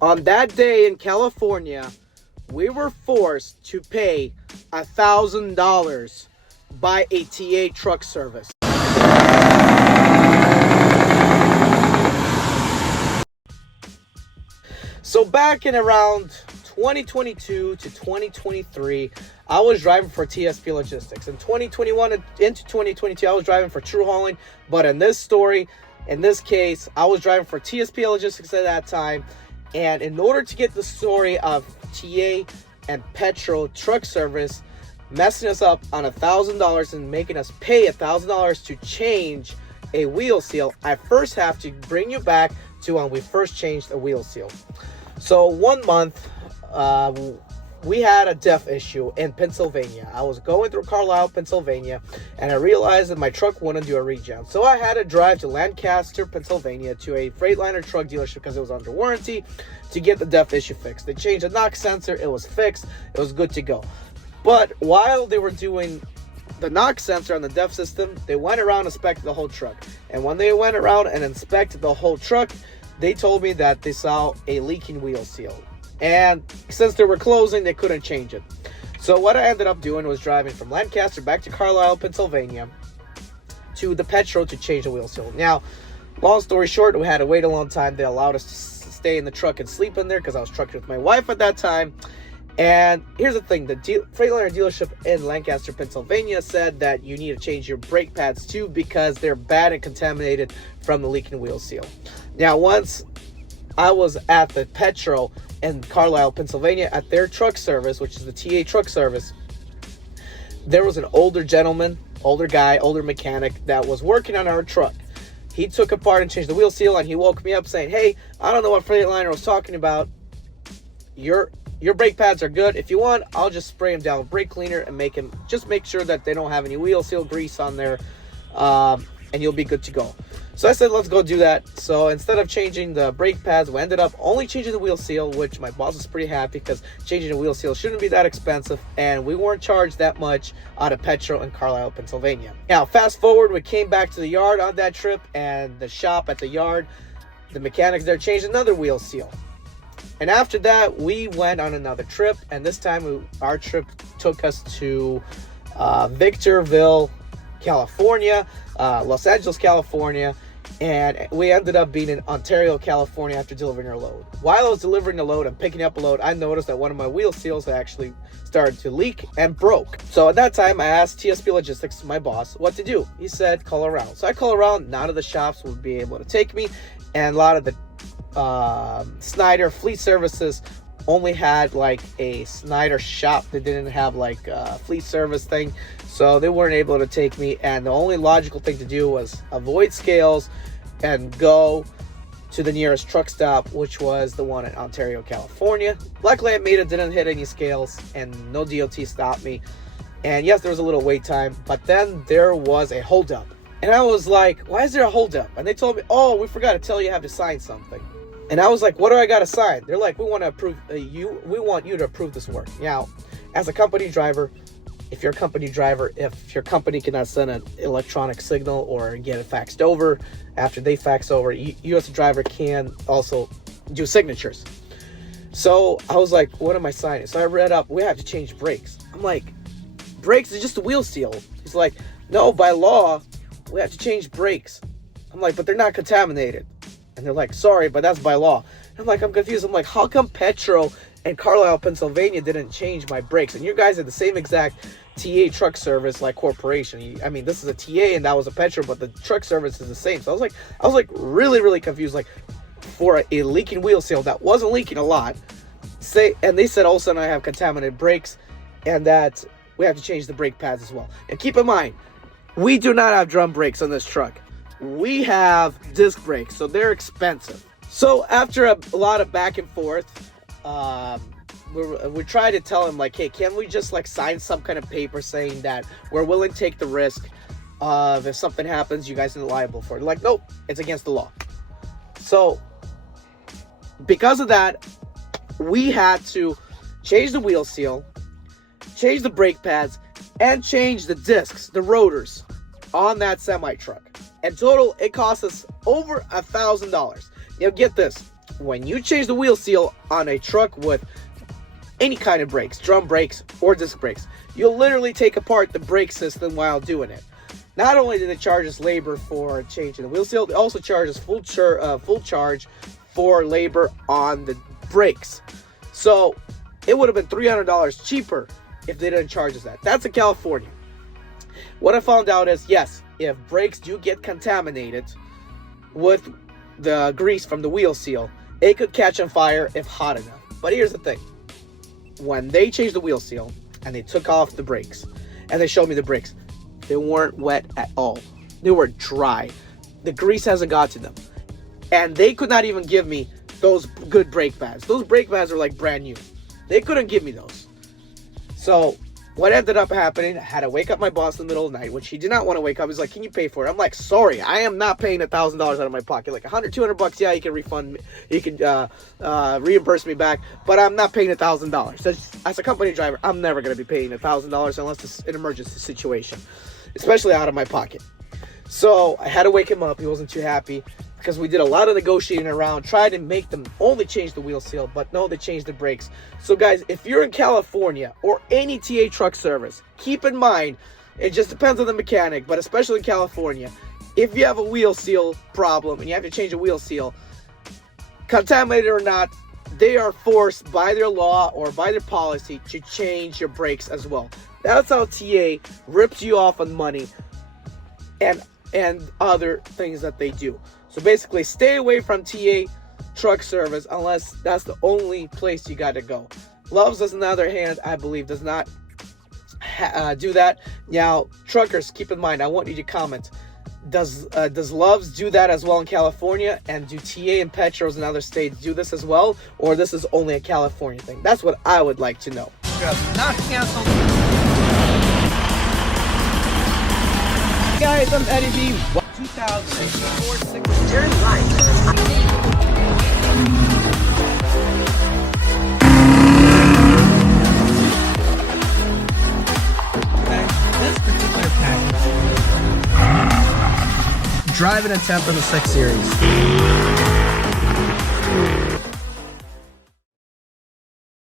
On that day in California, we were forced to pay $1,000 by a TA truck service. So back in around 2022 to 2023, I was driving for TSP Logistics. In 2021 into 2022, I was driving for True Hauling. But in this case, I was driving for TSP Logistics at that time. And in order to get the story of TA and Petro truck service messing us up on $1,000 and making us pay $1,000 to change a wheel seal, I first have to bring you back to when we first changed a wheel seal. So one month, we had a DEF issue in Pennsylvania. I was going through Carlisle, Pennsylvania, and I realized that my truck wouldn't do a regen. So I had to drive to Lancaster, Pennsylvania to a Freightliner truck dealership because it was under warranty to get the DEF issue fixed. They changed the knock sensor. It was fixed. It was good to go. But while they were doing the knock sensor on the DEF system, they went around and inspected the whole truck. And when they went around and inspected the whole truck, they told me that they saw a leaking wheel seal. And since they were closing, they couldn't change it. So what I ended up doing was driving from Lancaster back to Carlisle, Pennsylvania to the Petro to change the wheel seal. Now, long story short, we had to wait a long time. They allowed us to stay in the truck and sleep in there because I was trucking with my wife at that time. And here's the thing, the Freightliner dealership in Lancaster, Pennsylvania said that you need to change your brake pads too because they're bad and contaminated from the leaking wheel seal. Now, once I was at the Petro in Carlisle, Pennsylvania at their truck service, which is the TA truck service, there was an older gentleman, older guy, older mechanic that was working on our truck. He took apart and changed the wheel seal, and he woke me up saying, "Hey, I don't know what Freightliner was talking about. Your brake pads are good. If you want, I'll just spray them down with brake cleaner and make sure that they don't have any wheel seal grease on there, and you'll be good to go." So I said, let's go do that. So instead of changing the brake pads, we ended up only changing the wheel seal, which my boss was pretty happy because changing the wheel seal shouldn't be that expensive, and we weren't charged that much out of Petro in Carlisle, Pennsylvania. Now, fast forward, we came back to the yard on that trip, and the shop at the yard, the mechanics there changed another wheel seal. And after that, we went on another trip, and this time our trip took us to Victorville, California, Los Angeles, California, and we ended up being in Ontario, California after delivering our load. While I was delivering the load and picking up a load, I noticed that one of my wheel seals actually started to leak and broke. So at that time, I asked TSP Logistics, my boss, what to do. He said, call around. So I call around. None of the shops would be able to take me, and a lot of the Snyder Fleet Services only had like a Snyder shop. They didn't have like a fleet service thing, so they weren't able to take me, and the only logical thing to do was avoid scales and go to the nearest truck stop, which was the one in Ontario, California. Luckily I made it, didn't hit any scales, and no DOT stopped me. And yes, there was a little wait time, but then there was a holdup, and I was like, why is there a holdup? And they told me, oh, we forgot to tell you have to sign something. And I was like, what do I got to sign? They're like, we want to approve we want you to approve this work. Now, as a company driver, if your company cannot send an electronic signal or get it faxed over, after they fax over, you as a driver can also do signatures. So I was like, what am I signing? So I read up, we have to change brakes. I'm like, brakes is just a wheel seal. He's like, no, by law, we have to change brakes. I'm like, but they're not contaminated. And they're like, sorry, but that's by law. And I'm like, I'm confused. I'm like, how come Petro and Carlisle, Pennsylvania didn't change my brakes? And you guys are the same exact TA truck service like corporation. I mean, this is a TA and that was a Petro, but the truck service is the same. So I was like really, really confused. Like, for a leaking wheel seal that wasn't leaking a lot, and they said all of a sudden I have contaminated brakes and that we have to change the brake pads as well. And keep in mind, we do not have drum brakes on this truck. We have disc brakes, so they're expensive. So after a lot of back and forth, we tried to tell him, like, hey, can we just like sign some kind of paper saying that we're willing to take the risk of if something happens, you guys are liable for it. They're like, nope, it's against the law. So because of that, we had to change the wheel seal, change the brake pads, and change the discs, the rotors on that semi truck. In total, it cost us over $1,000. Now get this, when you change the wheel seal on a truck with any kind of brakes, drum brakes or disc brakes, you'll literally take apart the brake system while doing it. Not only do they charge us labor for changing the wheel seal, they also charge us full charge for labor on the brakes. So it would have been $300 cheaper if they didn't charge us that. That's in California. What I found out is, yes, if brakes do get contaminated with the grease from the wheel seal, it could catch on fire if hot enough. But here's the thing. When they changed the wheel seal and they took off the brakes and they showed me the brakes, they weren't wet at all. They were dry. The grease hasn't got to them. And they could not even give me those good brake pads. Those brake pads are like brand new. They couldn't give me those. So what ended up happening, I had to wake up my boss in the middle of the night, which he did not want to wake up. He's like, can you pay for it? I'm like, sorry, I am not paying $1,000 out of my pocket. Like $100, $200, yeah, you can refund me. You can reimburse me back, but I'm not paying $1,000. As a company driver, I'm never going to be paying $1,000 unless it's an emergency situation, especially out of my pocket. So I had to wake him up. He wasn't too happy because we did a lot of negotiating around, tried to make them only change the wheel seal, but no, they changed the brakes. So guys, if you're in California or any TA truck service, keep in mind, it just depends on the mechanic, but especially in California, if you have a wheel seal problem and you have to change a wheel seal, contaminated or not, they are forced by their law or by their policy to change your brakes as well. That's how TA rips you off on money and other things that they do. So basically, stay away from TA truck service unless that's the only place you got to go. Loves, on the other hand, I believe does not do that. Now, truckers, keep in mind, I want you to comment. Does Loves do that as well in California? And do TA and Petros in other states do this as well? Or this is only a California thing? That's what I would like to know. Not canceled. Guys, I'm Eddie B. 2004 Turn right. This particular package. Driving a temp in the 6 Series.